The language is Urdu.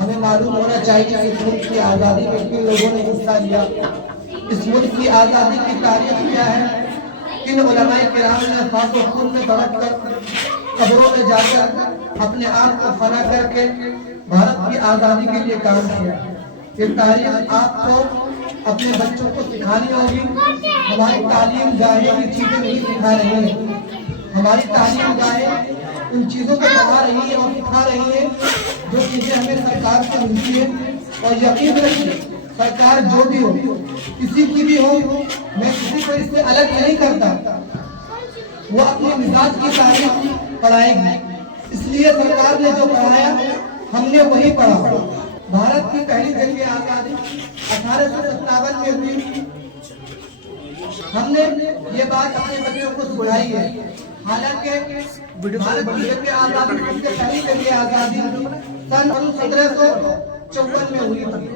ہمیں معلوم ہونا چاہیے کہ اس ملک کی آزادی میں کن لوگوں نے حصہ لیا، اس ملک کی آزادی کی تاریخ کیا ہے، کن علماء کرام نے خاک و خون میں بڑھ کر قبروں میں جا کر اپنے آپ کو فنا کر کے بھارت کی آزادی کے لیے کام کیا۔ یہ تاریخ آپ کو اپنے بچوں کو سکھانی ہوگی۔ ہماری تعلیم گاہیں کی چیزیں نہیں سکھا رہی ہیں، ہماری تعلیم گاہیں ان چیزوں کو پڑھا رہی ہے اور سکھا رہی ہے جو چیزیں ہمیں سرکار سے ملتی ہے۔ اور یقین رکھیے سرکار جو بھی ہو، کسی کی بھی ہو، میں کسی کو اس سے الگ نہیں کرتا، وہ اپنے مزاج کی تعلیم پڑھائے گی۔ اس لیے سرکار نے جو پڑھایا ہم نے وہی پڑھا۔ بھارت کی پہلی جنگ آزادی 1857 میں ہوئی۔ ہم نے یہ بات اپنے بچوں کو سکھائی ہے، حالانکہ بھارت کی جنگ آزادی سب سے پہلی جنگ آزادی سن 1754 میں ہوئی تھی۔